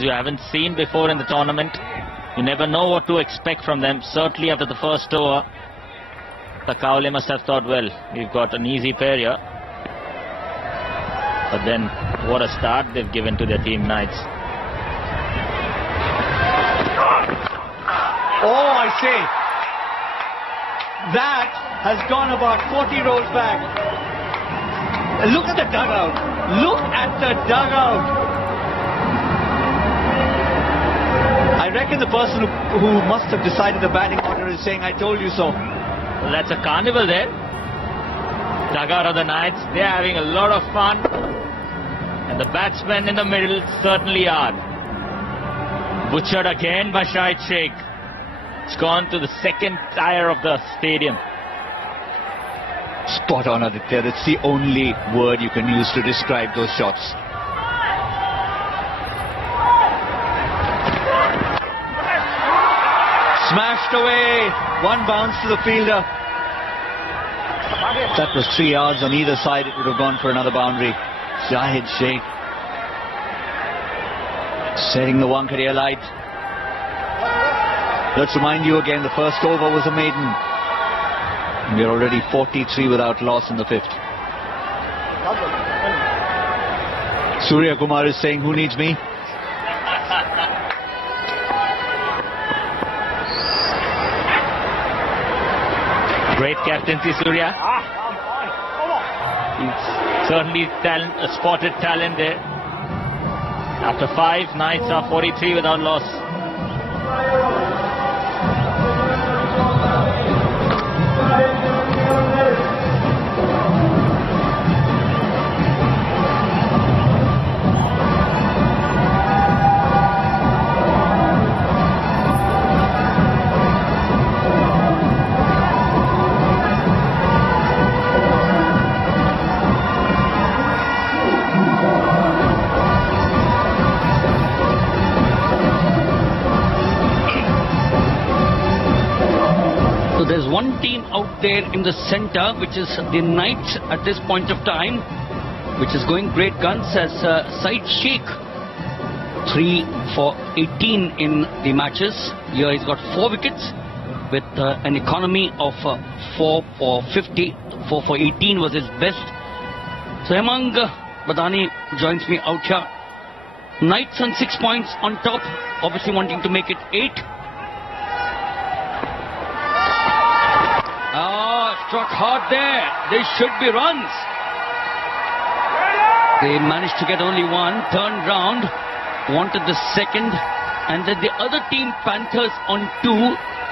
bowlers you haven't seen before in the tournament. You never know what to expect from them. Certainly after the first over, the Cowley must have thought, well, we've got an easy pair here. But then, what a start they've given to their team Knights. Oh, I say, that has gone about 40 rows back. Look at the dugout. Look at the dugout. I reckon the person who must have decided the batting order is saying, I told you so. Well, that's a carnival there. Dugout of the Knights, they're having a lot of fun. And the batsmen in the middle certainly are. Butchered again by Shahid Sheikh. It's gone to the second tier of the stadium. Spot on, Aditya. That's the only word you can use to describe those shots. Smashed away. One bounce to the fielder. That was 3 yards on either side. It would have gone for another boundary. Shahid Sheikh setting the Wankhede alight. Let's remind you again, the first over was a maiden. And we're already 43 without loss in the 5th. Surya Kumar is saying, who needs me? Great captaincy, Surya. He's certainly a spotted talent there. After 5, Knights are 43 without loss. There's one team out there in the center, which is the Knights at this point of time, which is going great guns as Shahid Sheikh, 3 for 18 in the matches. Here he's got 4 wickets with an economy of 4 for 50. 4 for 18 was his best. So Hemang Badani joins me out here. Knights on 6 points on top, obviously wanting to make it 8. Struck hard there. There should be runs. They managed to get only 1, turned round, wanted the second, and then the other team, Panthers, on 2,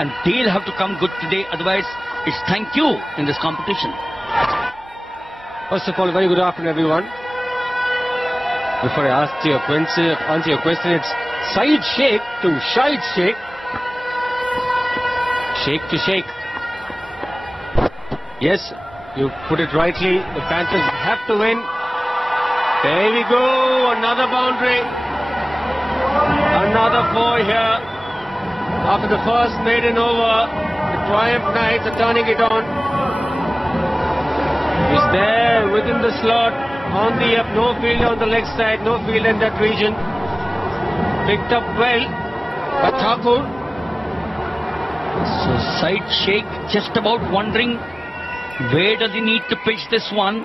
and they'll have to come good today, otherwise it's thank you in this competition. First of all, very good afternoon, everyone. Before I answer your question, it's Shahid Sheikh to Shahid Sheikh. Sheikh to Sheikh. Yes, you put it rightly. The Panthers have to win. There we go. Another boundary. Another 4 here. After the first maiden over, the Triumph Knights are turning it on. He's there within the slot. On the up. No fielder on the leg side. No fielder in that region. Picked up well by Thakur. So Shahid Sheikh just about wondering, where does he need to pitch this one?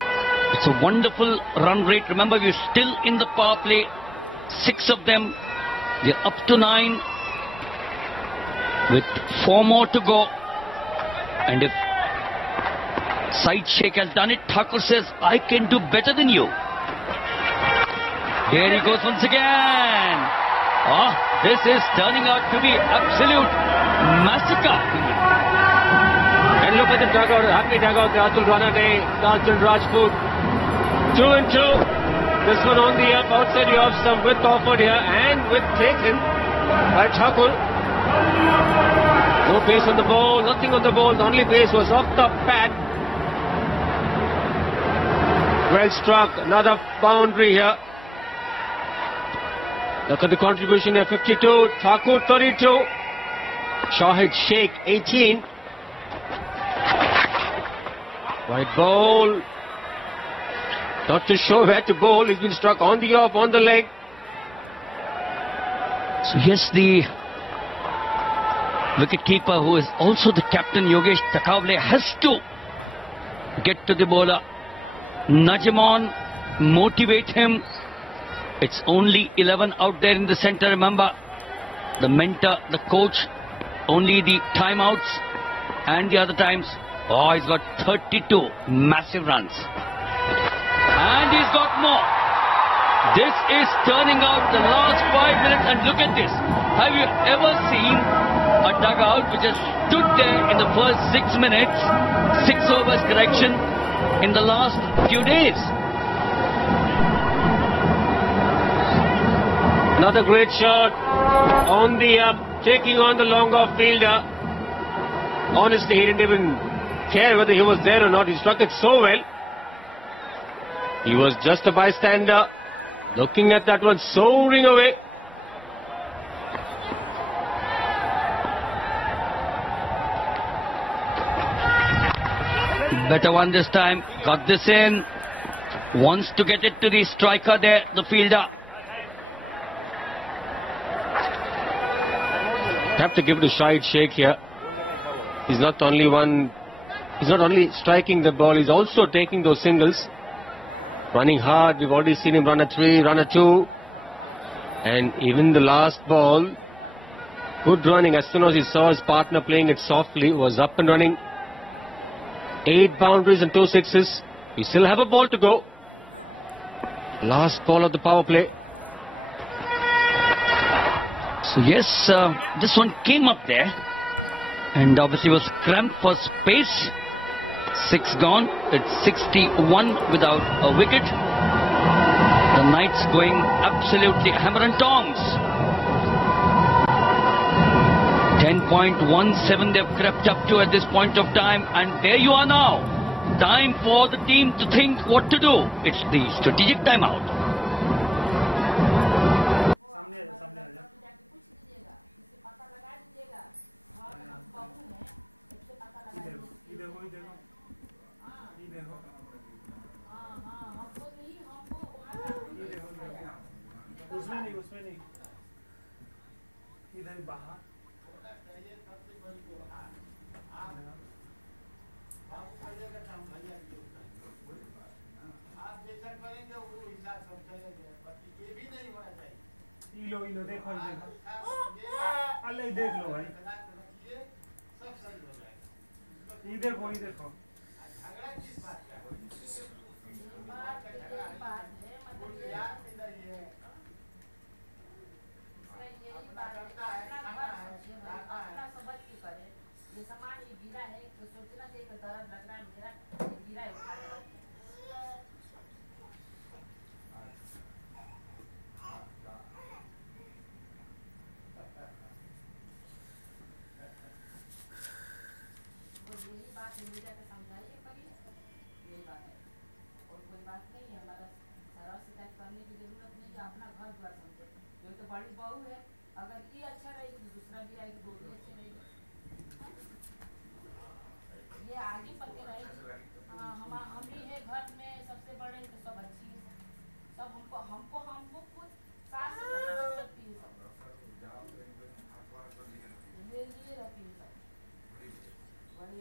It's a wonderful run rate. Remember, we're still in the power play. 6 of them. We're up to 9. With 4 more to go. And if Shahid Sheikh has done it, Thakur says, I can do better than you. Here he goes once again. This is turning out to be absolute massacre. And look at the dugout, happy dugout, the Atul Ranade, Arjun Rajput. 2 and 2. This one on the up, outside you have some width offered here, and width taken by Thakur. No pace on the ball, nothing on the ball, the only pace was off the pad. Well struck, another boundary here. Look at the contribution here, 52, Thakur 32, Shahid Sheikh 18. White ball. Not too sure where to bowl. He's been struck on the off, on the leg. So yes, the wicketkeeper, who is also the captain, Yogesh Takavle, has to get to the bowler, nudge him on, motivate him. It's only 11 out there in the centre. Remember, the mentor, the coach, only the timeouts and the other times. Oh, he's got 32 massive runs. And he's got more. This is turning out the last 5 minutes, and look at this. Have you ever seen a dugout which has stood there in the first 6 minutes, 6 overs correction, in the last few days? Another great shot on the up, taking on the long off fielder. Honestly, he didn't even care whether he was there or not. He struck it so well. He was just a bystander, looking at that one soaring away. Better one this time. Got this in. Wants to get it to the striker there, the fielder. Have to give it a Shahid Sheikh here. He's not only striking the ball, he's also taking those singles. Running hard, we've already seen him run a 3, run a 2. And even the last ball, good running. As soon as he saw his partner playing it softly, was up and running. 8 boundaries and 2 sixes. We still have a ball to go. Last ball of the power play. So yes, this one came up there and obviously was cramped for space. 6 gone. It's 61 without a wicket. The Knights going absolutely hammer and tongs. 10.17 they've crept up to at this point of time, and there you are now. Time for the team to think what to do. It's the strategic timeout. लो देखो अल्लाह देख लो भाई ये देखो बड़ी बहू है, अगर ये अच्छा रहेगी तो दूसरा भी आएगी, दो भी अच्छे रहेगी, ये आगे पकड़े रहेगी। हाँ, हम भी है घर में सबसे बड़े, तो सब अच्छी है, सब हमको खुद सास लगती है, सब ये रहती है, सब बड़ी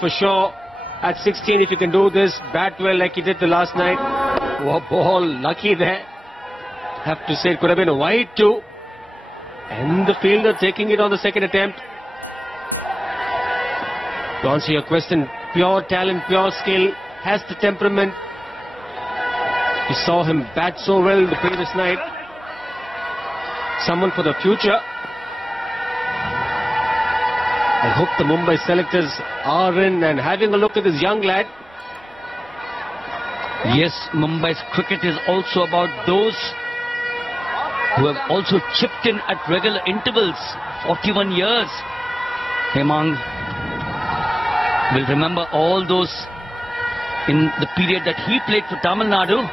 For sure, at 16, if you can do this, bat well like he did the last night. Oh, ball, lucky there. Have to say, it could have been a wide too. And the fielder taking it on the second attempt. To answer your question, pure talent, pure skill, has the temperament. You saw him bat so well the previous night. Someone for the future. I hope the Mumbai selectors are in and having a look at this young lad. Yes, Mumbai's cricket is also about those who have also chipped in at regular intervals. 41 years. Hemang will remember all those in the period that he played for Tamil Nadu.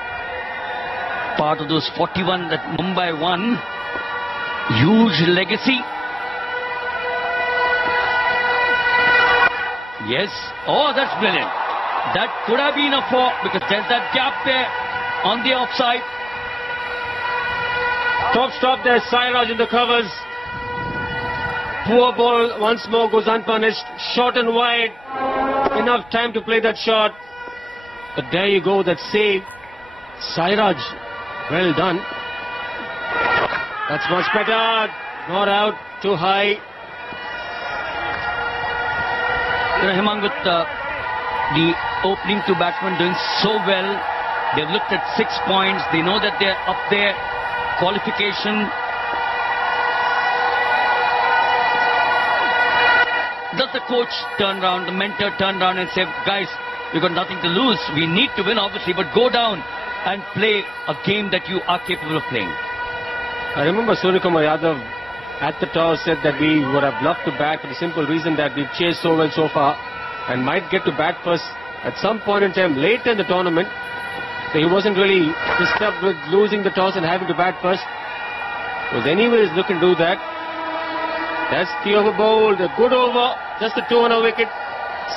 Part of those 41 that Mumbai won. Huge legacy. Yes. Oh, that's brilliant. That could have been a 4 because there's that gap there on the offside. Top stop there, Sairaj in the covers. Poor ball once more goes unpunished. Short and wide. Enough time to play that shot. But there you go, that save. Sairaj, well done. That's much better. Not out, too high. Hemang with the opening two batsmen doing so well. They've looked at 6 points. They know that they're up there. Qualification. Does the coach turn around, the mentor turn around and say, guys, we've got nothing to lose. We need to win, obviously, but go down and play a game that you are capable of playing. I remember Suryakumar Yadav at the toss said that we would have loved to bat for the simple reason that we've chased so well so far and might get to bat first at some point in time later in the tournament. So he wasn't really disturbed with losing the toss and having to bat first. Was anyways looking to do that. That's the over bowled, a good over, just a 2 on a wicket.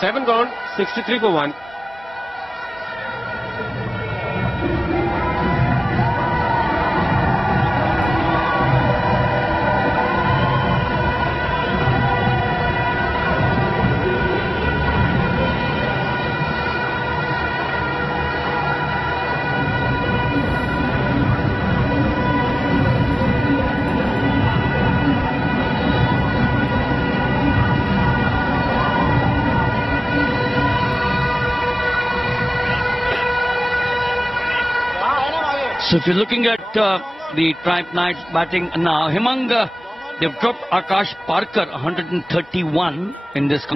7 gone, 63 for 1. So if you're looking at the Triumph Knights batting now, Hemang, they've dropped Akash Parkar 131 in this.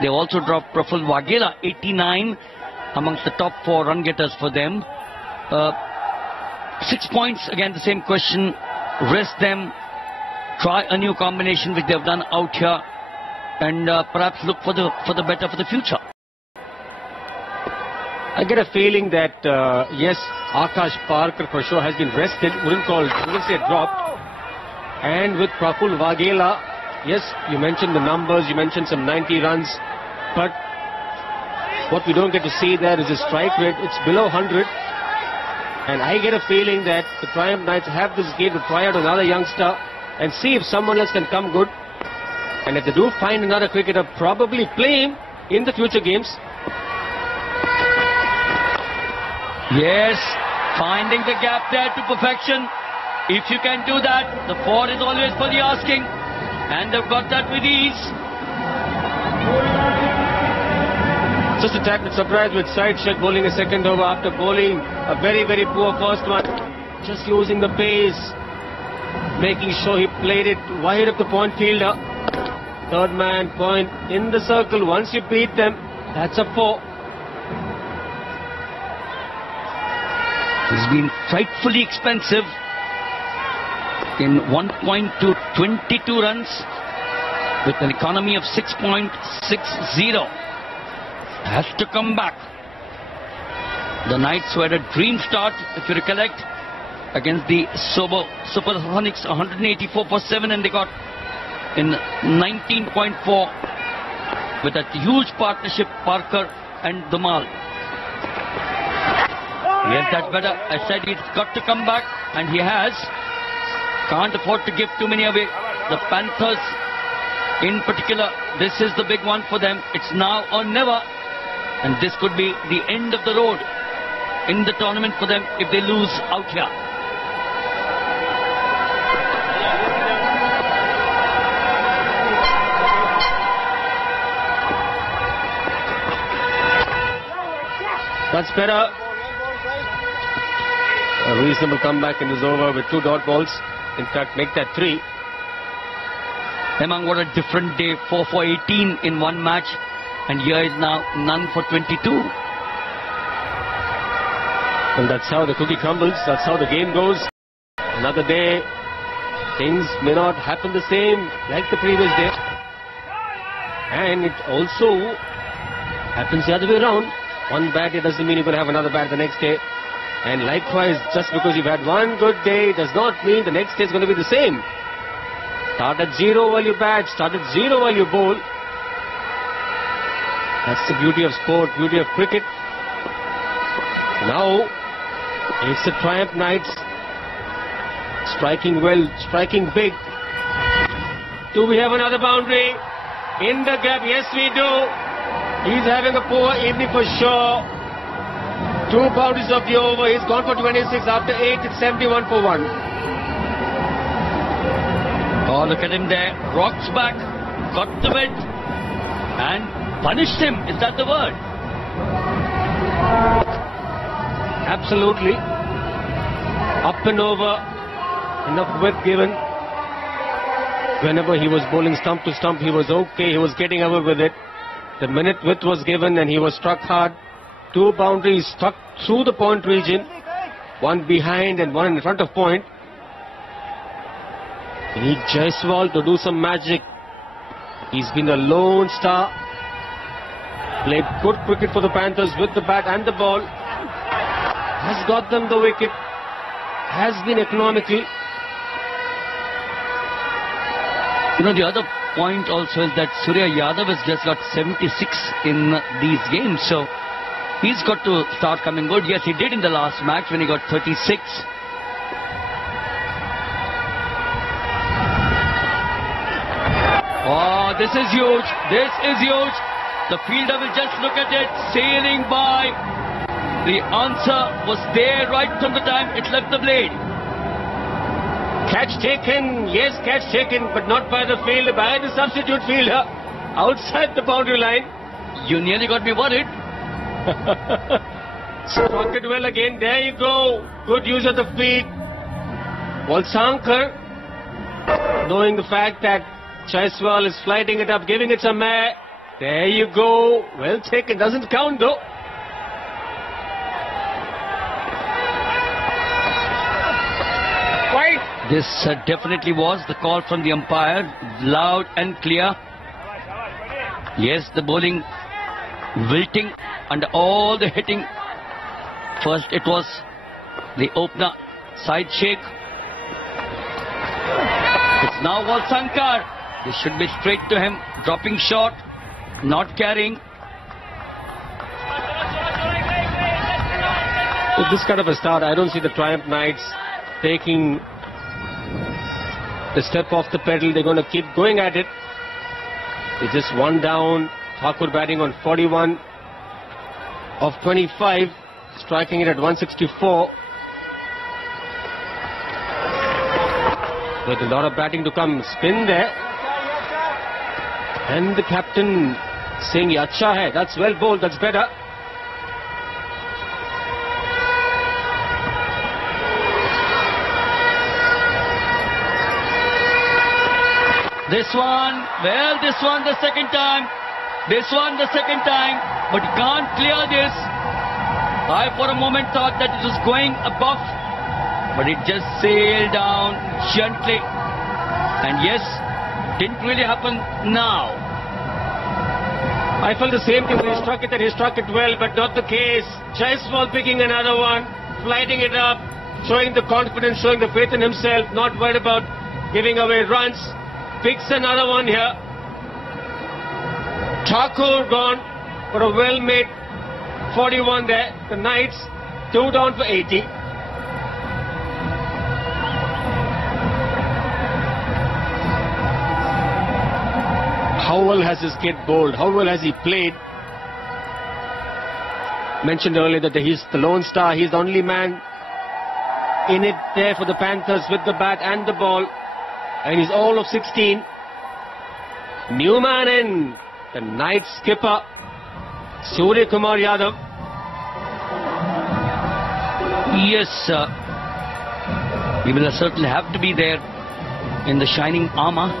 They also dropped Praful Waghela 89 amongst the top 4 run getters for them. 6 points, again the same question. Rest them, try a new combination which they've done out here, and perhaps look for the better for the future. I get a feeling that, yes, Akash Parkar for sure has been rested, wouldn't say dropped. And with Praful Waghela, yes, you mentioned the numbers, you mentioned some 90 runs, but what we don't get to see there is the strike rate. It's below 100. And I get a feeling that the Triumph Knights have this game to try out another youngster and see if someone else can come good. And if they do find another cricketer, probably play him in the future games. Yes, finding the gap there to perfection. If you can do that, the 4 is always for the asking. And they've got that with ease. Just a tad bit surprised with Syed Sheikh bowling a second over after bowling a very, very poor first one. Just losing the pace. Making sure he played it wide of the point fielder. Third man point in the circle. Once you beat them, that's a 4. He's been frightfully expensive. In 1 point to 22 runs with an economy of 6.60. Has to come back. The Knights who had a dream start, if you recollect, against the Supersonics, 184 for 7, and they got in 19.4 with that huge partnership, Parkar and Dhumal. Yes, that's better. I said he's got to come back, and he has. Can't afford to give too many away. The Panthers, in particular, this is the big one for them. It's now or never. And this could be the end of the road in the tournament for them if they lose out here. That's better. A reasonable comeback in this over with 2 dot balls. In fact, make that 3. Hemang, what a different day. 4 for 18 in one match. And here is now none for 22. And that's how the cookie crumbles. That's how the game goes. Another day. Things may not happen the same like the previous day. And it also happens the other way around. One bad day doesn't mean you're going to have another bad the next day. And likewise, just because you've had one good day does not mean the next day is going to be the same. Start at 0 while you bat, start at 0 while you bowl. That's the beauty of sport, beauty of cricket. Now, it's the Triumph Knights. Striking well, striking big. Do we have another boundary? In the gap, yes we do. He's having a poor evening for sure. 2 boundaries of the over. He's gone for 26 after 8. It's 71 for 1. Oh, look at him there. Rocks back. Got the bit. And punished him. Is that the word? Absolutely. Up and over. Enough width given. Whenever he was bowling stump to stump, he was okay. He was getting away with it. The minute width was given and he was struck hard. 2 boundaries struck through the point region. 1 behind and 1 in front of point. We need Jaiswal to do some magic. He's been a lone star. Played good cricket for the Panthers with the bat and the ball. Has got them the wicket. Has been economical. You know, the other point also is that Surya Yadav has just got 76 in these games. So he's got to start coming good. Yes, he did in the last match when he got 36. Oh, this is huge. This is huge. The fielder will just look at it, sailing by. The answer was there right from the time it left the blade. Catch taken, yes, catch taken, but not by the fielder, by the substitute fielder. Outside the boundary line. You nearly got me worried. Struck it well again. There you go. Good use of the feet. Walsankar, knowing the fact that Jaiswal is flighting it up, giving it some air. There you go. Well taken. Doesn't count though. This definitely was the call from the umpire. Loud and clear. Yes, the bowling wilting under all the hitting. First it was the opener, side shake. It's now Walsankar. This should be straight to him. Dropping short, not carrying. With this kind of a start, I don't see the Triumph Knights taking the step off the pedal. They're going to keep going at it. It's just 1 down. Thakur batting on 41 of 25, striking it at 164. With a lot of batting to come. Spin there. And the captain saying, "Ye acha hai." That's well bowled. That's better. This one, well, this one the second time. This one the second time. But he can't clear this. I for a moment thought that it was going above. But it just sailed down gently. And yes, didn't really happen now. I felt the same thing when he struck it, that he struck it well, but not the case. Jaiswal picking another one, flighting it up, showing the confidence, showing the faith in himself, not worried about giving away runs. Picks another one here. Thakur gone for a well-made 41 there. The Knights 2 down for 80. well has this kid bowled? How well has he played? Mentioned earlier that he's the lone star. He's the only man in it there for the Panthers with the bat and the ball. And he's all of 16. New man in. The Knights skipper, Surya Kumar Yadav. Yes, he will certainly have to be there in the shining armour.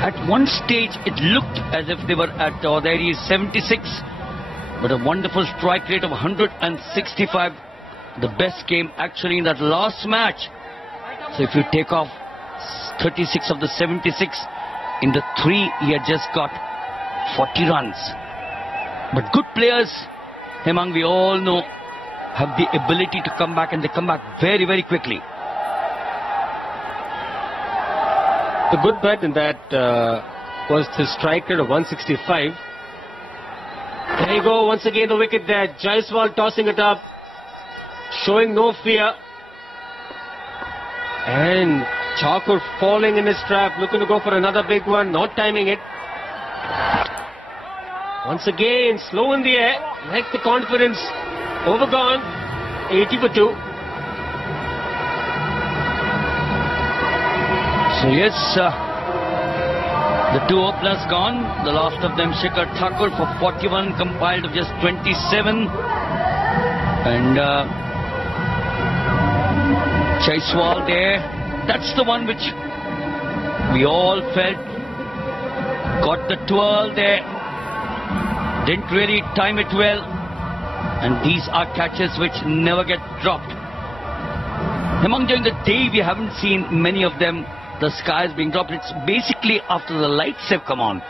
At one stage, it looked as if they were at there is 76, but a wonderful strike rate of 165. The best game actually in that last match. So if you take off 36 of the 76, in the 3 he had just got 40 runs. But good players, Hemang, we all know, have the ability to come back, and they come back very, very quickly. The good bet in that was his strike rate of 165. There you go, once again the wicket there. Jaiswal tossing it up, showing no fear. And Thakur falling in his trap, looking to go for another big one, not timing it. Once again, slow in the air, like the confidence, overgone, 80 for 2. So yes, the 2 openers gone. The last of them, Shikhar Thakur, for 41, compiled of just 27. And Jaiswal there. That's the one which we all felt. Got the twirl there. Didn't really time it well. And these are catches which never get dropped. Among during the day, we haven't seen many of them. The skies being dropped. It's basically after the lights have come on.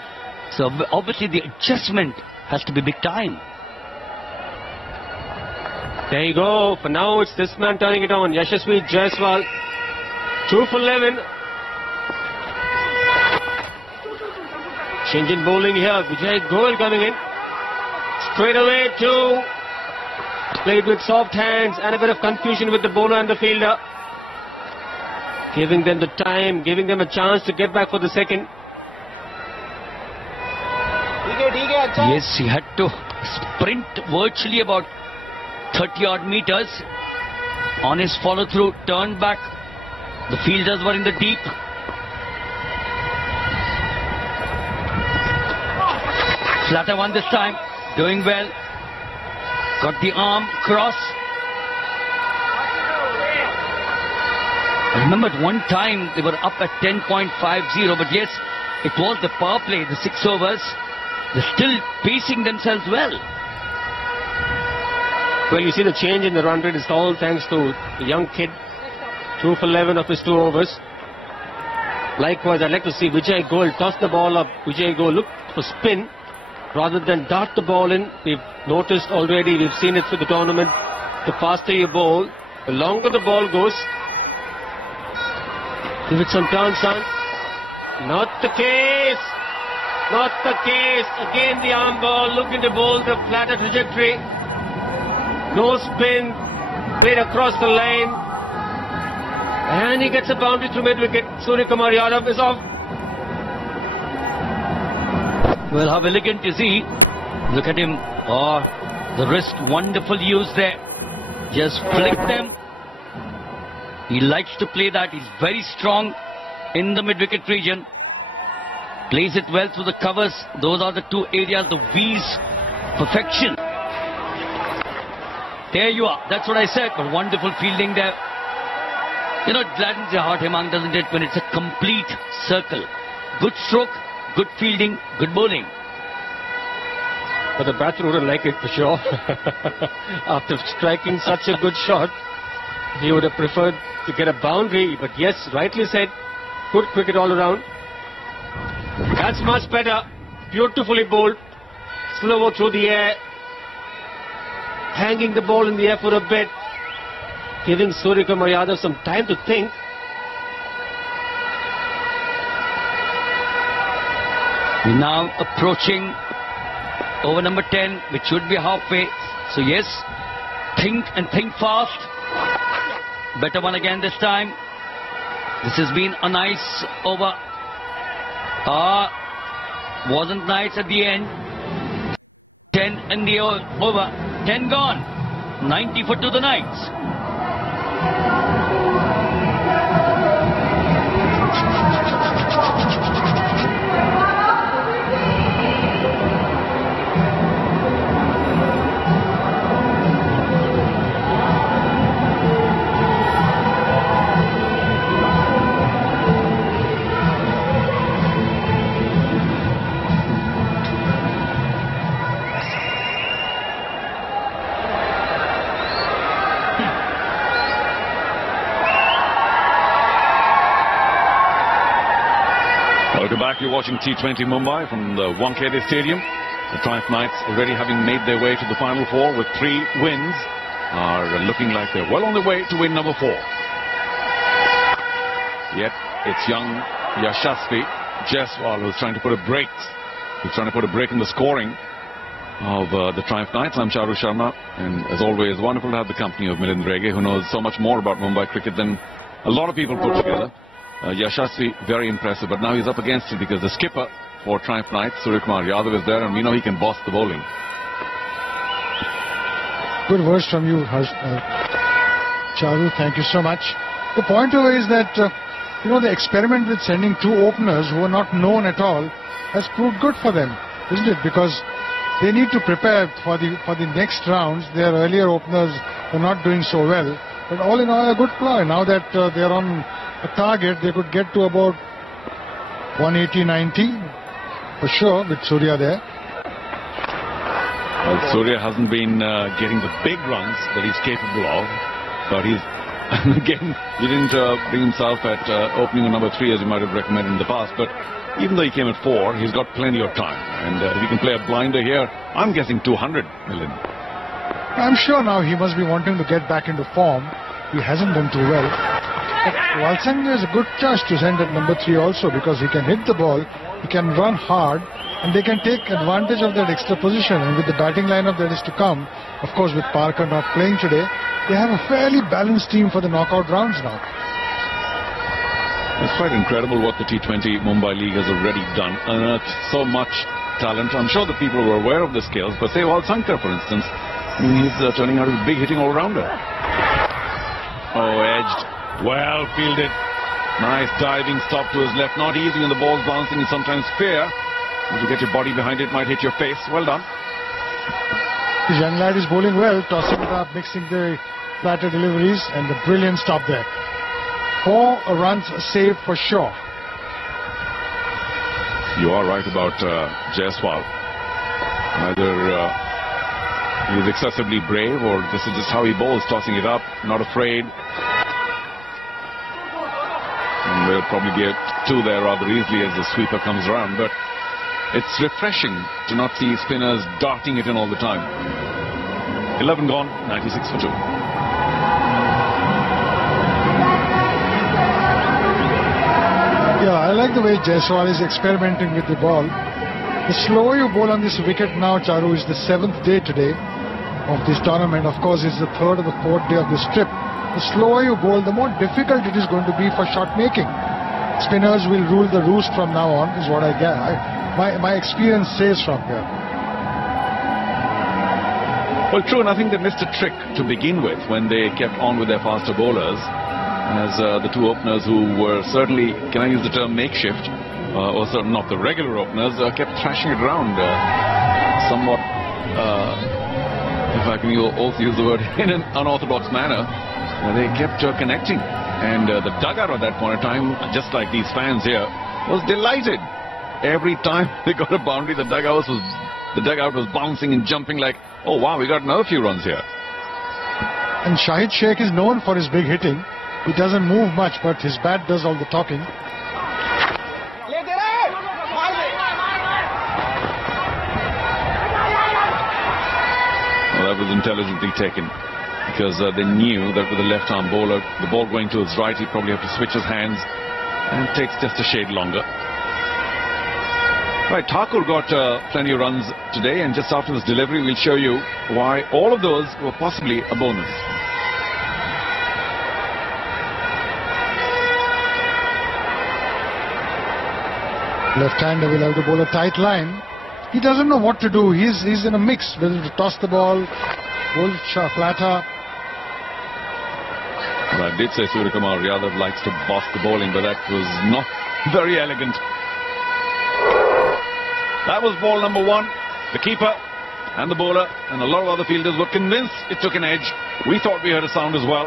So obviously the adjustment has to be big time. There you go. For now, it's this man turning it on. Yashasvi Jaiswal. 2 for 11. Change in bowling here. Vijay Goel coming in. Straight away to played with soft hands and a bit of confusion with the bowler and the fielder. Giving them the time, giving them a chance to get back for the second. Yes, he had to sprint virtually about 30 odd meters. On his follow through, turned back. The fielders were in the deep. Flatter one this time, doing well. Got the arm cross. I remember at one time they were up at 10.50, but yes, it was the power play, the 6 overs. They're still pacing themselves well. Well, you see the change in the run rate is all thanks to the young kid. 2 for 11 of his 2 overs. Likewise, I'd like to see Vijay Goel toss the ball up. Vijay Goel look for spin rather than dart the ball in. We've noticed already, we've seen it through the tournament. The faster you bowl, the longer the ball goes. Give it some turn, son. Not the case. Not the case. Again the arm ball, looking to bowl the flatter trajectory. No spin. Played across the line. And he gets a boundary through mid-wicket. Surya Kumar Yadav is off. Well, how elegant is he? Look at him. Oh, the wrist, wonderful use there. Just flick them. He likes to play that. He's very strong in the mid-wicket region. Plays it well through the covers. Those are the 2 areas of V's perfection. There you are. That's what I said. But wonderful fielding there. You know, it gladdens your heart, Hemang, doesn't it, when it's a complete circle. Good stroke, good fielding, good bowling. But the batsman wouldn't like it for sure. After striking such a good shot, he would have preferred to get a boundary. But yes, rightly said, good cricket all around. That's much better. Beautifully bowled. Slower through the air. Hanging the ball in the air for a bit. Giving Surya Kumar Yadav some time to think. We're now approaching over number 10, which should be halfway. So yes, think and think fast. Better one again this time. This has been a nice over. Wasn't nice at the end. 10 in the over. 10 gone. 90 for to the Knights. Welcome back. You're watching T20 Mumbai from the Wankhede Stadium. The Triumph Knights, already having made their way to the Final Four with 3 wins, are looking like they're well on their way to win number 4. Yet it's young Yashasvi Jaiswal who's trying to put a break. He's trying to put a break in the scoring of the Triumph Knights. I'm Charu Sharma, and as always, wonderful to have the company of Milind Rege, who knows so much more about Mumbai cricket than a lot of people put together. Yashasvi, very impressive, but now he's up against it because the skipper for Triumph Knights, Suryakumar Yadav, is there, and we know he can boss the bowling. Good words from you, Charu. Thank you so much. The point over is that, the experiment with sending 2 openers who are not known at all has proved good for them, isn't it? Because they need to prepare for the next rounds. Their earlier openers were not doing so well, but all in all, a good ploy. Now that they are on a target, they could get to about 180-90 for sure with Surya there. Well, Surya hasn't been getting the big runs that he's capable of, but he's again, he didn't bring himself at opening on number 3 as you might have recommended in the past, but even though he came at 4, he's got plenty of time, and if he can play a blinder here, I'm guessing 200 million. I'm sure now he must be wanting to get back into form. He hasn't done too well. But Walsanga is a good choice to send at number 3 also, because he can hit the ball, he can run hard, and they can take advantage of that extra position. And with the batting lineup that is to come, of course with Parker not playing today, they have a fairly balanced team for the knockout rounds now. It's quite incredible what the T20 Mumbai League has already done. Unearthed so much talent. I'm sure that people were aware of the skills, but say Walsanga, for instance, he's turning out to be a big hitting all-rounder. Oh, edged. Well fielded. Nice diving stop to his left. Not easy when the ball's bouncing and sometimes fair. If you get your body behind it, it might hit your face. Well done. The young lad is bowling well, tossing it up, mixing the platter deliveries, and a brilliant stop there. 4 runs saved for sure. You are right about Jaiswal. Either he's excessively brave, or this is just how he bowls, tossing it up, not afraid. And we'll probably get 2 there rather easily as the sweeper comes around, but it's refreshing to not see spinners darting it in all the time. 11 gone, 96 for 2. Yeah, I like the way Jaiswal is experimenting with the ball. The slower you bowl on this wicket now, Charu, is the 7th day today of this tournament. Of course, it's the 3rd or the 4th day of this trip. The slower you bowl, the more difficult it is going to be for shot making. Spinners will rule the roost from now on, is what I get. My experience says from here. Well, true, and I think they missed a trick to begin with when they kept on with their faster bowlers, as the 2 openers who were certainly, can I use the term makeshift, or not the regular openers, kept thrashing it around somewhat, if I can also use the word, in an unorthodox manner. They kept connecting, and the dugout at that point in time, just like these fans here, was delighted. Every time they got a boundary, the dugout was bouncing and jumping like, oh wow, we got another few runs here. And Shahid Sheikh is known for his big hitting. He doesn't move much, but his bat does all the talking. Well, that was intelligently taken, because they knew that with the left-arm bowler, the ball going to his right, he'd probably have to switch his hands, and it takes just a shade longer. Right, Thakur got plenty of runs today, and just after this delivery, we'll show you why all of those were possibly a bonus. Left-hander will have to bowl a tight line. He doesn't know what to do. He's in a mix, whether to toss the ball, bowl flatter. Well, I did say Suryakumar Yadav likes to boss the bowling, but that was not very elegant. That was ball number 1. The keeper and the bowler and a lot of other fielders were convinced it took an edge. We thought we heard a sound as well.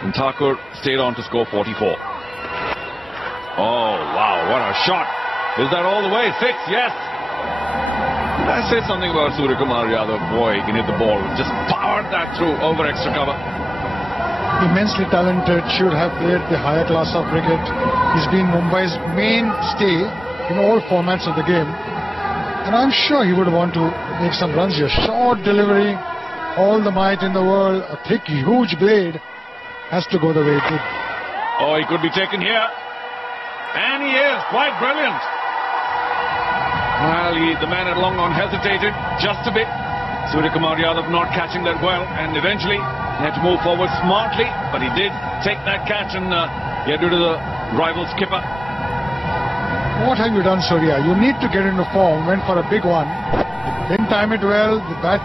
And Thakur stayed on to score 44. Oh, wow, what a shot. Is that all the way? 6, yes. I say something about Suryakumar Yadav. Boy, he can hit the ball. Just powered that through over extra cover. Immensely talented, should have played the higher class of cricket. He's been Mumbai's mainstay in all formats of the game. And I'm sure he would want to make some runs here. Short delivery, all the might in the world, a thick, huge blade has to go the way it did. Oh, he could be taken here. And he is quite brilliant. Well, the man had long on hesitated just a bit. Suryakumar Yadav not catching that well, and eventually he had to move forward smartly, but he did take that catch and get rid of the rival skipper. What have you done, Surya? You need to get into form. Went for a big one. Didn't time it well. The bat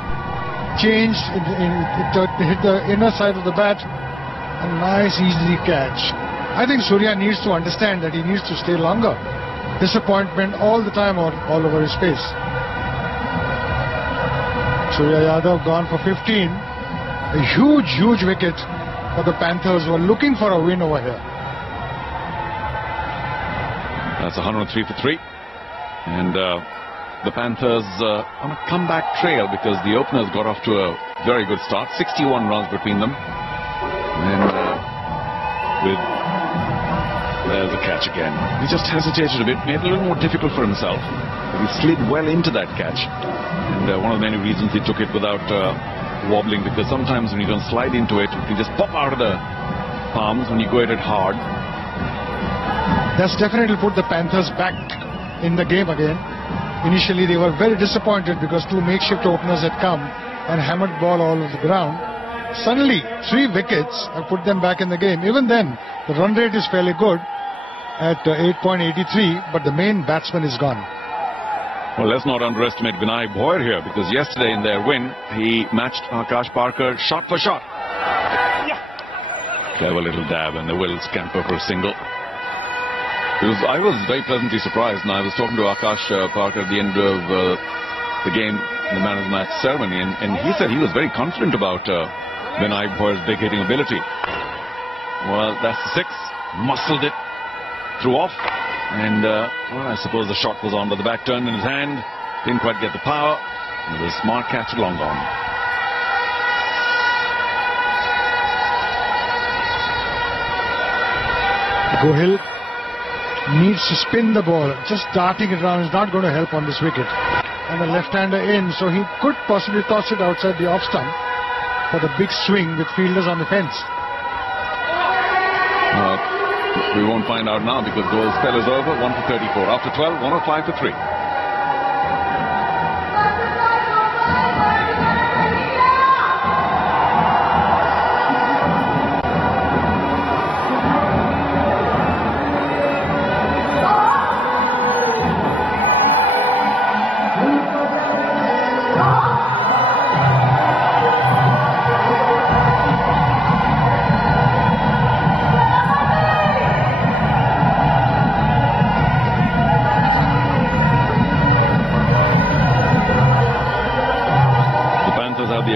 changed. It hit the inner side of the bat. A nice, easy catch. I think Surya needs to understand that he needs to stay longer. Disappointment all the time all over his face. Surya Yadav gone for 15. A huge, huge wicket for the Panthers, who are looking for a win over here. That's 103 for 3. And the Panthers on a comeback trail because the openers got off to a very good start. 61 runs between them. And there's a catch again. He just hesitated a bit, made it a little more difficult for himself. But he slid well into that catch. And one of the many reasons he took it without wobbling, because sometimes when you don't slide into it, you just pop out of the palms when you go at it hard. That's definitely put the Panthers back in the game again. Initially they were very disappointed because 2 makeshift openers had come and hammered ball all over the ground. Suddenly 3 wickets have put them back in the game. Even then the run rate is fairly good at 8.83, but the main batsman is gone. Well, let's not underestimate Vinayak Bhoyer here, because yesterday in their win he matched Akash Parker shot for shot. Clever little dab and the will scamper for a single. I was very pleasantly surprised, and I was talking to Akash Parker at the end of the game, the man of the match ceremony, and he said he was very confident about Vinayak Bhoyer's big hitting ability. Well, that's the 6. Muscled it, threw off, and well, I suppose the shot was on, but the back turned in his hand, didn't quite get the power. It was a smart catch, long gone. Gohil needs to spin the ball. Just darting it around is not going to help on this wicket. And the left-hander in, so he could possibly toss it outside the off stump for the big swing with fielders on the fence. We won't find out now because Goal's spell is over. 1 for 34. After 12, 105 for 3.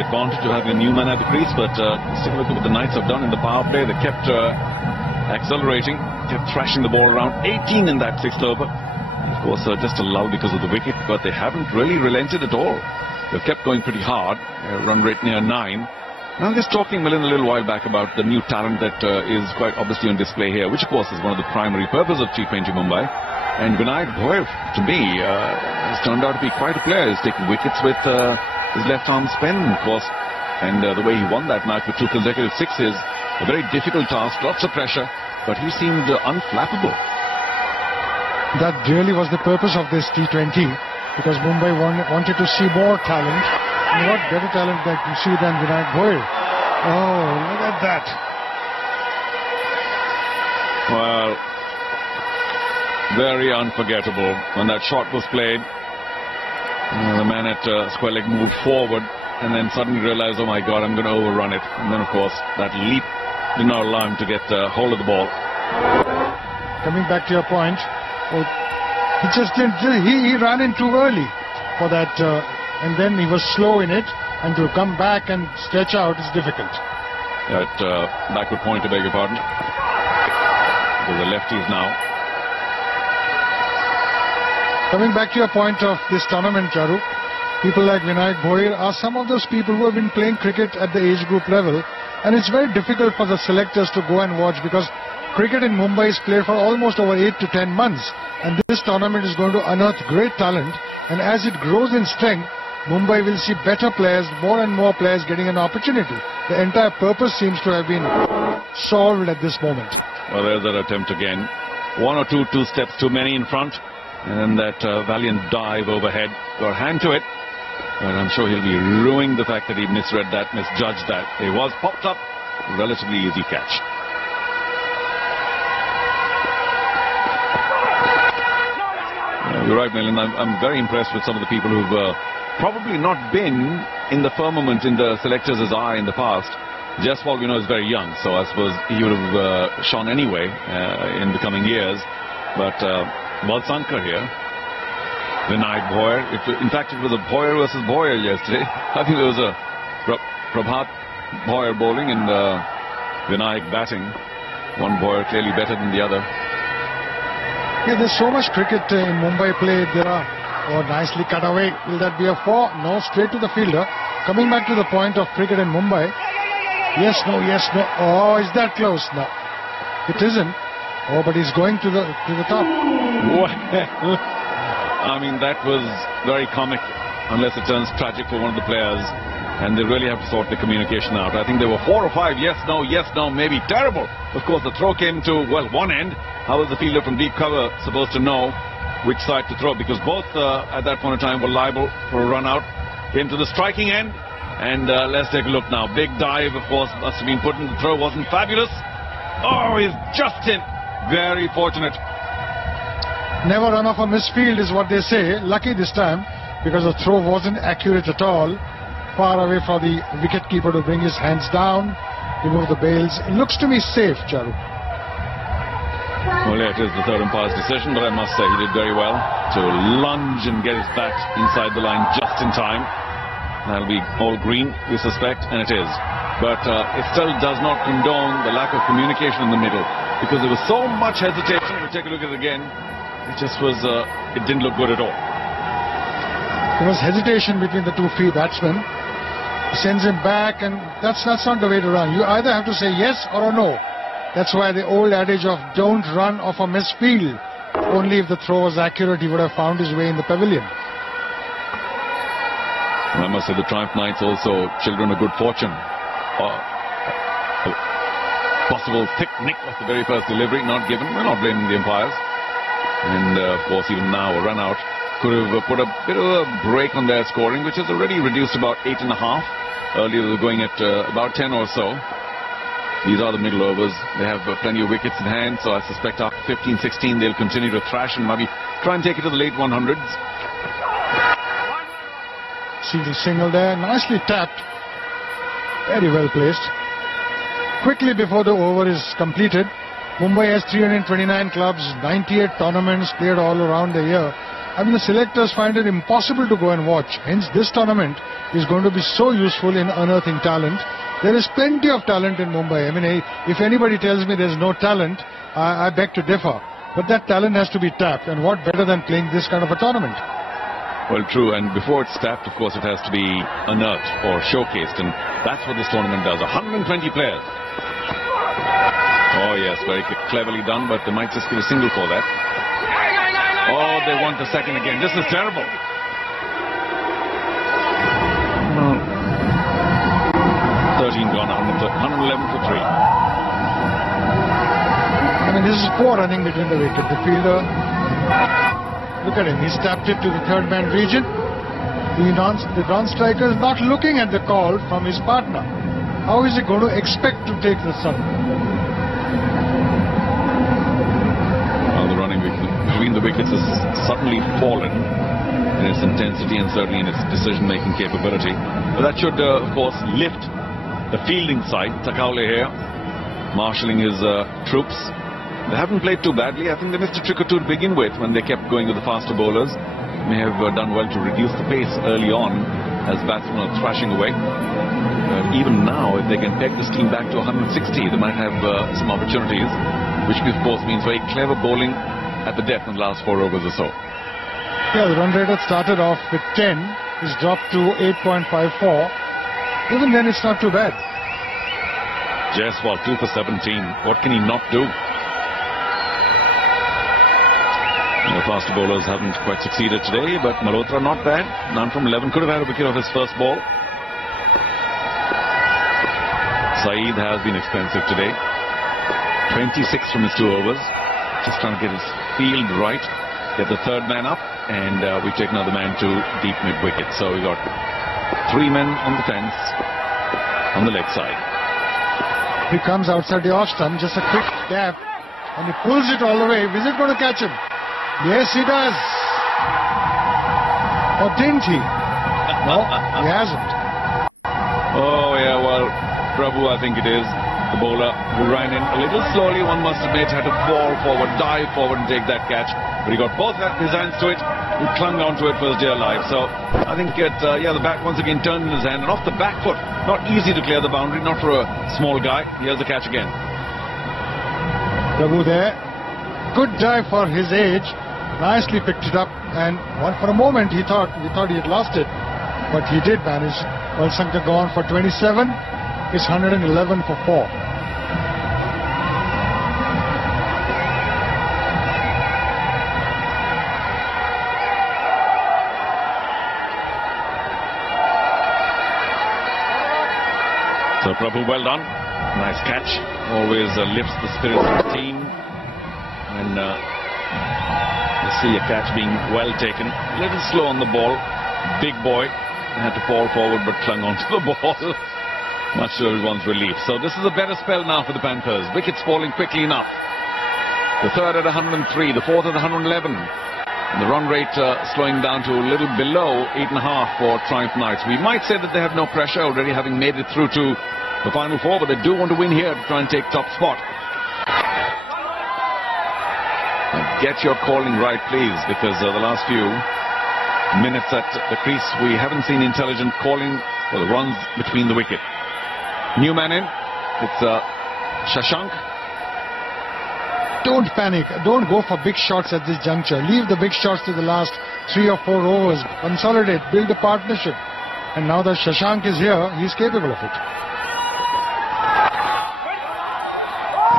Advantage of having a new man at the crease, but similar to what the Knights have done in the power play, they kept accelerating, kept thrashing the ball around. 18 in that 6th over. Of course, just allowed because of the wicket, but they haven't really relented at all. They've kept going pretty hard. Run rate near 9. Now, just talking a little while back about the new talent that is quite obviously on display here, which of course is one of the primary purposes of T20 Mumbai. And Vinayak Bhoyer, to me, has turned out to be quite a player. He's taken wickets with his left-arm spin, of course. And the way he won that match with 2 consecutive 6s, a very difficult task, lots of pressure, but he seemed unflappable. That really was the purpose of this T20, because Mumbai wanted to see more talent. And what better talent that you see than Vinayak Bhoyer? Oh, look at that. Well, very unforgettable when that shot was played. The man at square leg moved forward and then suddenly realized, oh my God, I'm going to overrun it. And then, of course, that leap did not allow him to get hold of the ball. Coming back to your point, he just didn't. He ran in too early for that, and then he was slow in it. And to come back and stretch out is difficult. At backward point, I beg your pardon. The lefties now. Coming back to your point of this tournament, Charu, people like Vinayak Bhoir are some of those people who have been playing cricket at the age group level, and it's very difficult for the selectors to go and watch because cricket in Mumbai is played for almost over 8 to 10 months, and this tournament is going to unearth great talent, and as it grows in strength, Mumbai will see better players, more and more players getting an opportunity. The entire purpose seems to have been solved at this moment. Well, there's that attempt again. One or two steps too many in front, and that valiant dive overhead. Got a hand to it, but I'm sure he'll be ruining the fact that he misread that, misjudged that. It was popped up, relatively easy catch. You're right, Milind. I'm very impressed with some of the people who've probably not been in the firmament in the selectors' eye in the past. Jaiswal, we know, is very young, so I suppose he would have shone anyway in the coming years. But Valsankar here, Vinayak Bhoir. In fact, it was a Bhoir versus Bhoir yesterday. I think there was a Prabhat Bhoir bowling and Vinayak batting. One Bhoir clearly better than the other. Yeah, there's so much cricket in Mumbai played. There are. Oh, nicely cut away. Will that be a 4? No, straight to the fielder. Coming back to the point of cricket in Mumbai. Yes, no, yes, no. Oh, is that close? No, it isn't. Oh, but he's going to the top. Well, I mean, that was very comic, unless it turns tragic for one of the players. And they really have to sort the communication out. I think there were 4 or 5 yes, no, maybe. Terrible. Of course, the throw came to, well, one end. How was the fielder from deep cover supposed to know which side to throw? Because both at that point in time were liable for a run out. Came to the striking end. And let's take a look now. Big dive, of course, must have been put in. The throw wasn't fabulous. Oh, he's just in. Very fortunate. Never run off a misfield is what they say. Lucky this time because the throw wasn't accurate at all. Far away for the wicketkeeper to bring his hands down, remove the bails. It looks to me safe, Charu. Well, yeah, it is the third umpire's decision, but I must say he did very well to lunge and get his bat inside the line just in time. That'll be all green, we suspect, and it is. But it still does not condone the lack of communication in the middle, because there was so much hesitation. We'll take a look at it again. It just was, it didn't look good at all. There was hesitation between the two batsmen. He sends him back, and that's not the way to run. You either have to say yes or a no. That's why the old adage of don't run off a misfield. Only if the throw was accurate, he would have found his way in the pavilion. And I must say the Triumph Knights also children of good fortune. Possible thick nick of the very first delivery, not given. We're not blaming the umpires. And of course, even now, a run out could have put a bit of a break on their scoring, which is already reduced about 8.5. Earlier they were going at about 10 or so. These are the middle overs. They have plenty of wickets in hand, so I suspect after 15, 16 they'll continue to thrash and maybe try and take it to the late 100s. See the single there, nicely tapped. Very well placed. Quickly before the over is completed, Mumbai has 329 clubs, 98 tournaments played all around the year. I mean, the selectors find it impossible to go and watch. Hence, this tournament is going to be so useful in unearthing talent. There is plenty of talent in Mumbai. I mean, if anybody tells me there's no talent, I beg to differ. But that talent has to be tapped. And what better than playing this kind of a tournament? Well, true. And before it's tapped, of course, it has to be unearthed or showcased. And that's what this tournament does. 120 players. Oh, yes, very cleverly done. But they might just give a single for that. Oh, they want the second again. This is terrible. 13 gone, 111 for 3. I mean, this is poor running between the wicket. The fielder, look at him. He's tapped it to the third man region. The non-striker is not looking at the call from his partner. How is he going to expect to take the sun? Well, the running between the wickets has suddenly fallen in its intensity and certainly in its decision-making capability. But that should, of course, lift the fielding side. Takaule here, marshalling his troops. They haven't played too badly. I think they missed a trick or two to begin with when they kept going with the faster bowlers. May have done well to reduce the pace early on as batsmen are thrashing away. Even now, if they can take this team back to 160, they might have some opportunities, which of course means very clever bowling at the death in the last 4 overs or so. Yeah, the run rate had started off with 10. It's dropped to 8.54. Even then, it's not too bad. Jaiswal 2 for 17. What can he not do? The faster bowlers haven't quite succeeded today, but Malhotra not bad. None from 11. Could have had a wicket off his first ball. Saeed has been expensive today. 26 from his 2 overs. Just trying to get his field right. Get the third man up. And we take another man to deep mid-wicket. So we got 3 men on the fence on the leg side. He comes outside the off stump, just a quick tap, and he pulls it all the way. Is it going to catch him? Yes, he does. Or didn't he? No, he hasn't. Oh, yeah, well, Prabhu, I think it is. The bowler who ran in a little slowly, one must admit, had to fall forward, dive forward and take that catch. But he got both his hands to it. He clung onto it for his dear life. So I think the bat once again turned in his hand. And off the back foot, not easy to clear the boundary, not for a small guy. Here's the catch again. Prabhu there. Good dive for his age. Nicely picked it up. And for a moment, we thought he had lost it. But he did manage. Walsankar gone for 27. It's 111 for 4. So Prabhu, well done. Nice catch. Always lifts the spirits of the team. And you see a catch being well taken. A little slow on the ball. Big boy. Had to fall forward but clung onto the ball. Much to everyone's relief. So this is a better spell now for the Panthers. Wickets falling quickly enough. The third at 103, the fourth at 111. And the run rate slowing down to a little below 8.5 for Triumph Knights. We might say that they have no pressure, already having made it through to the final 4, but they do want to win here to try and take top spot. And get your calling right, please, because the last few minutes at the crease, we haven't seen intelligent calling for the runs between the wicket. New man in. It's Shashank. Don't panic. Don't go for big shots at this juncture. Leave the big shots to the last 3 or 4 overs. Consolidate. Build a partnership. And now that Shashank is here, he's capable of it.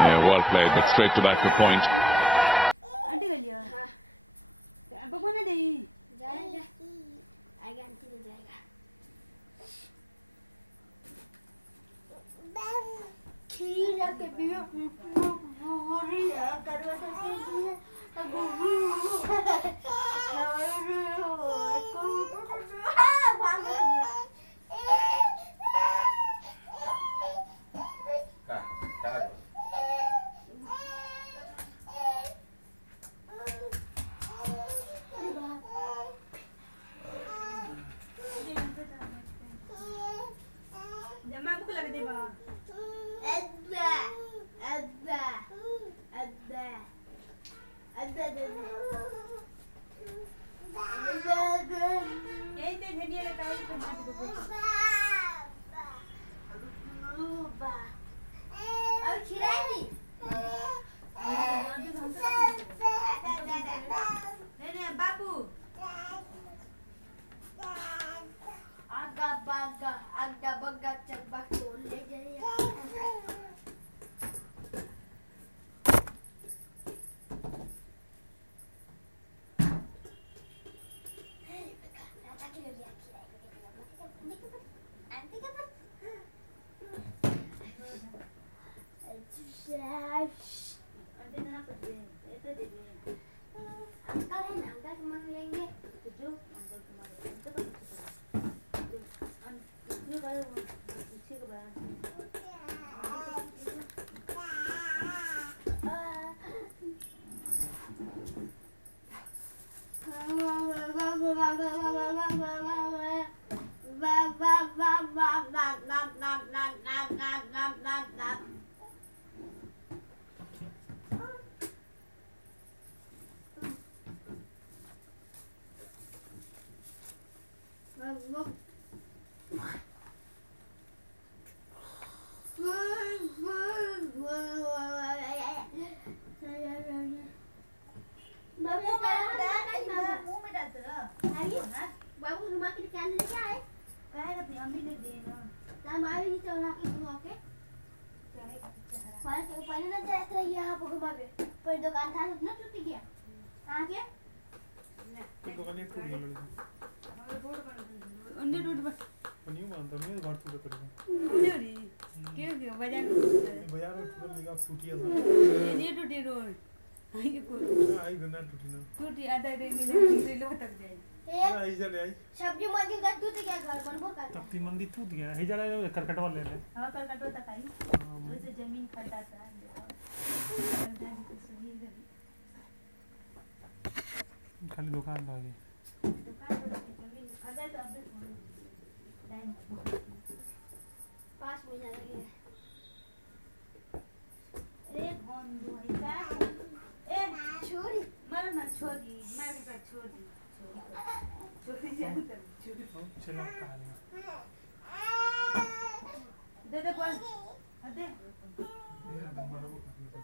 Yeah, well played, but straight to back to point. बाबू रुमाल के क्या लेके आए? कहे तो हम भी ले देना। हमारे ही चला के घुमा के। पहले ना जाते रहिए यहाँ पर घुमा के। पर दुकान था ना टूट गया। कहाँ के? दुकान ये टूट गई लड़की। उन्हें टूट बस। नहीं मानता मैं घर टूट पड़ेगा। नहीं क्यों बाजार में टूट लगा टूटी है। ये टूटी रोड। ये कोई आई गन्ना टूटी ना। टूटी आधा दिन में लो तक जाए। आई चले आई। सब्जी मंडी का टूट गया घर बनबो का। तख्ती मंडी टूट गया। ही जरा करकटवा ले ले। हां करकटवा तक आई। वैसे जमीन खड्डा था। खाली दुकान रह गई। दुकान जमीन खड्डा तो अब लाइन 5 महीना लगे। रे बंधु है का? ए छोरी मर ना छोरी, मैं भी कर छोरी। छोरी जान तक छोरी। चलो कहानी। दे दे बोल। दे। मेरा नंबर वो करने को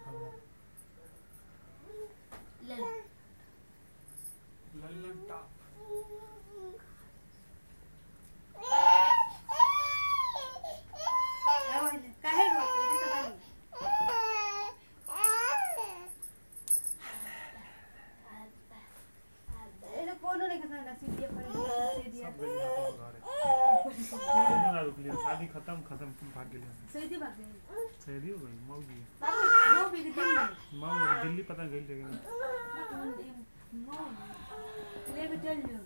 ले लल्लन टॉप। काहे रो? ये तो बानी। ये कौन नहीं खाता ना सीधे पर दे दिया। सब गई ना रुक लिया। शादी खत्म भाग गए। सही भाग गई। सही हो गई मौगी। वो भी दिल्ली। माँ दिल्ली पता गई लेकिन लेके चल जाओ।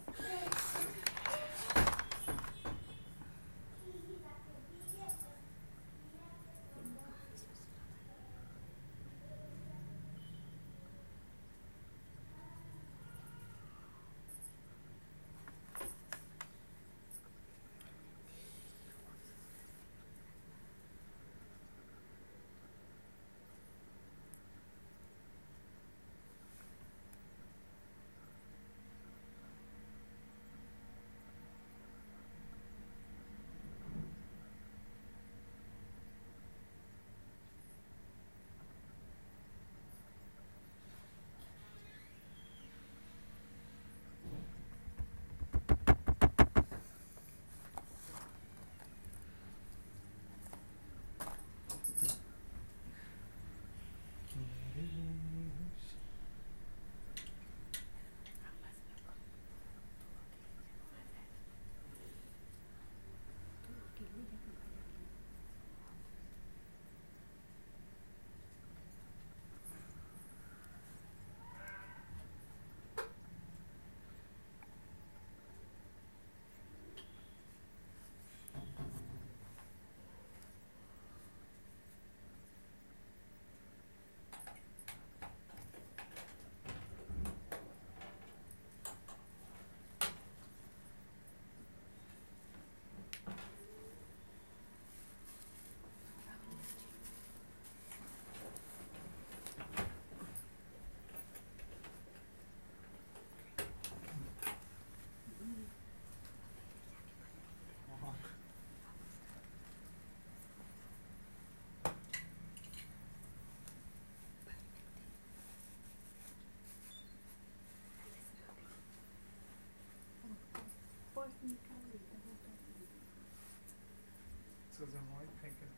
because I'm white thinking.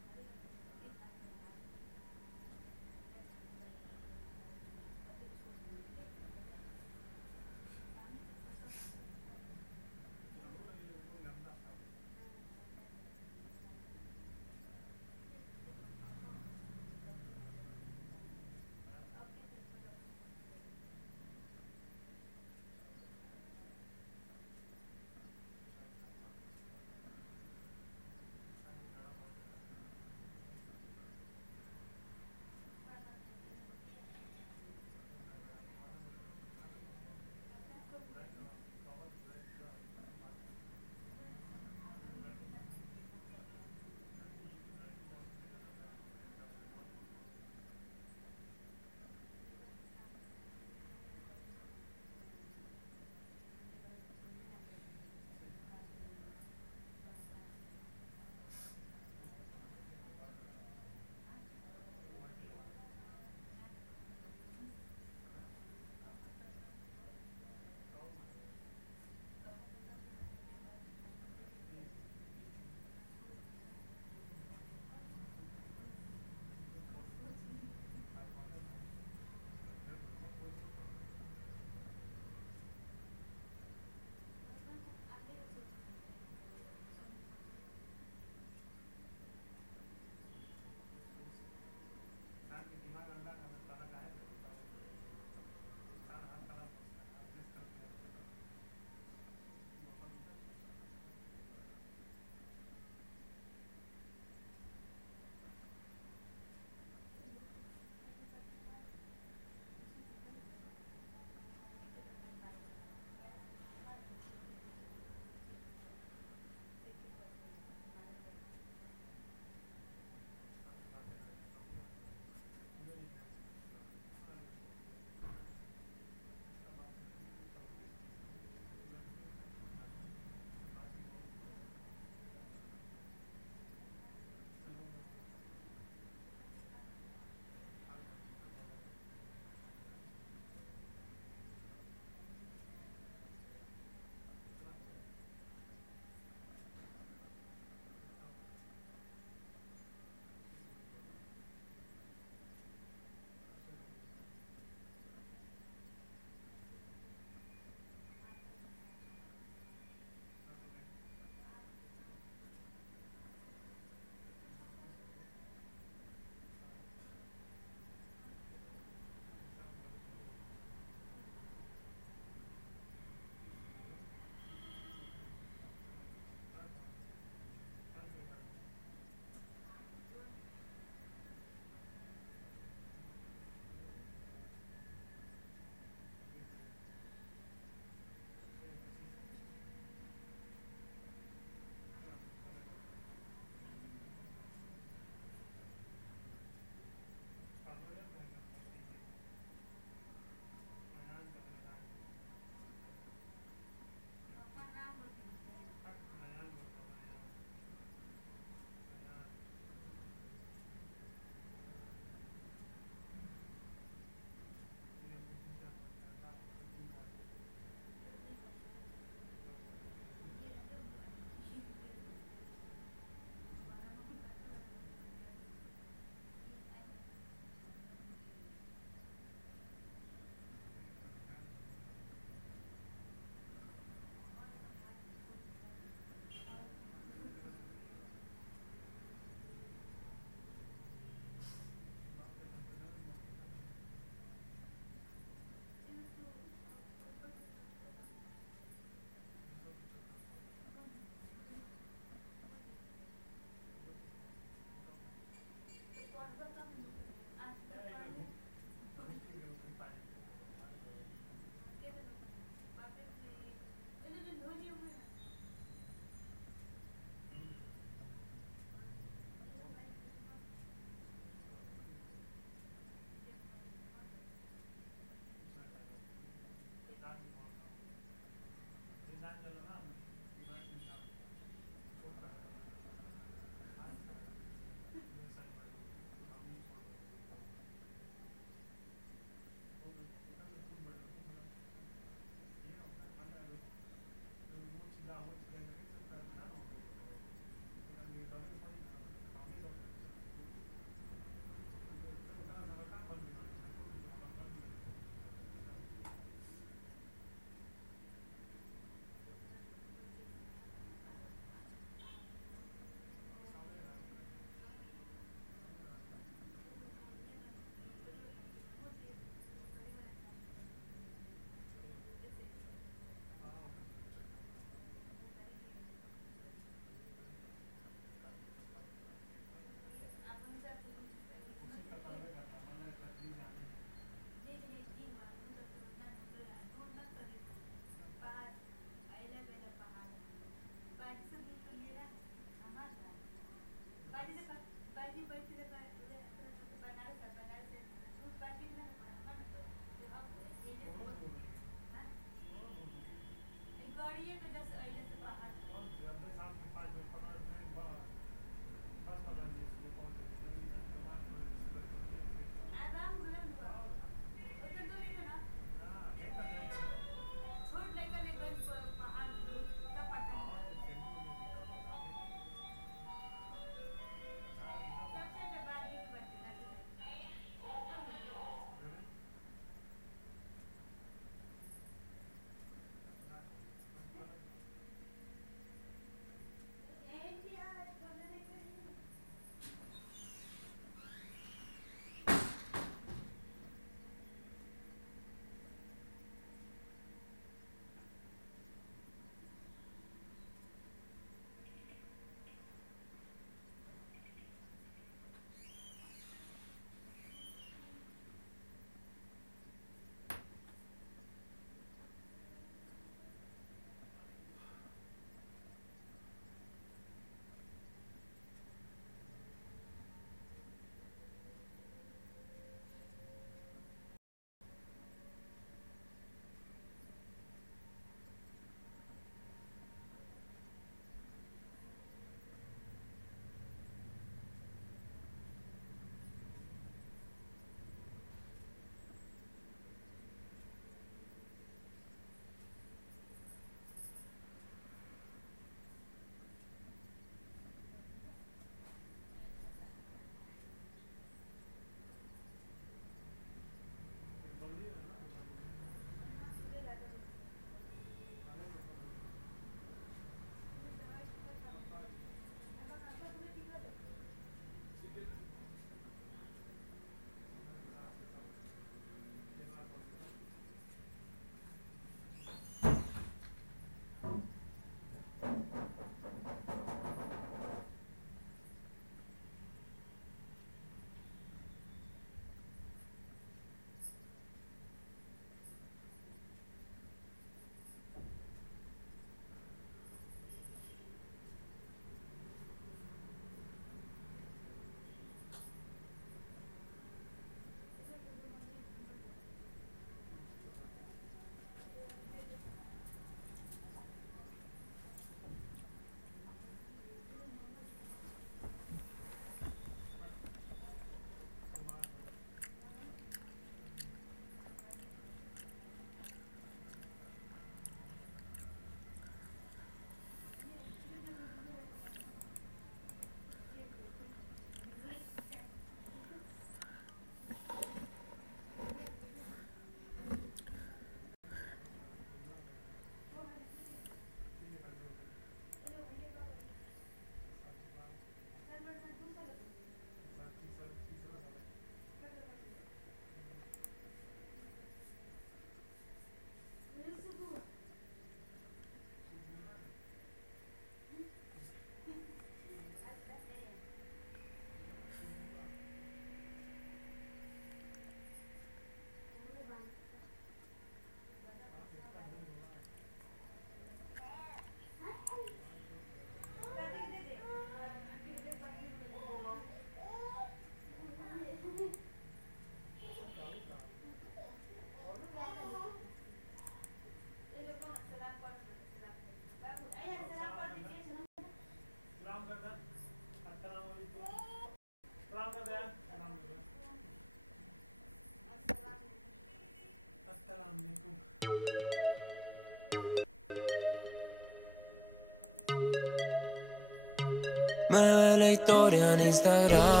la historia en Instagram.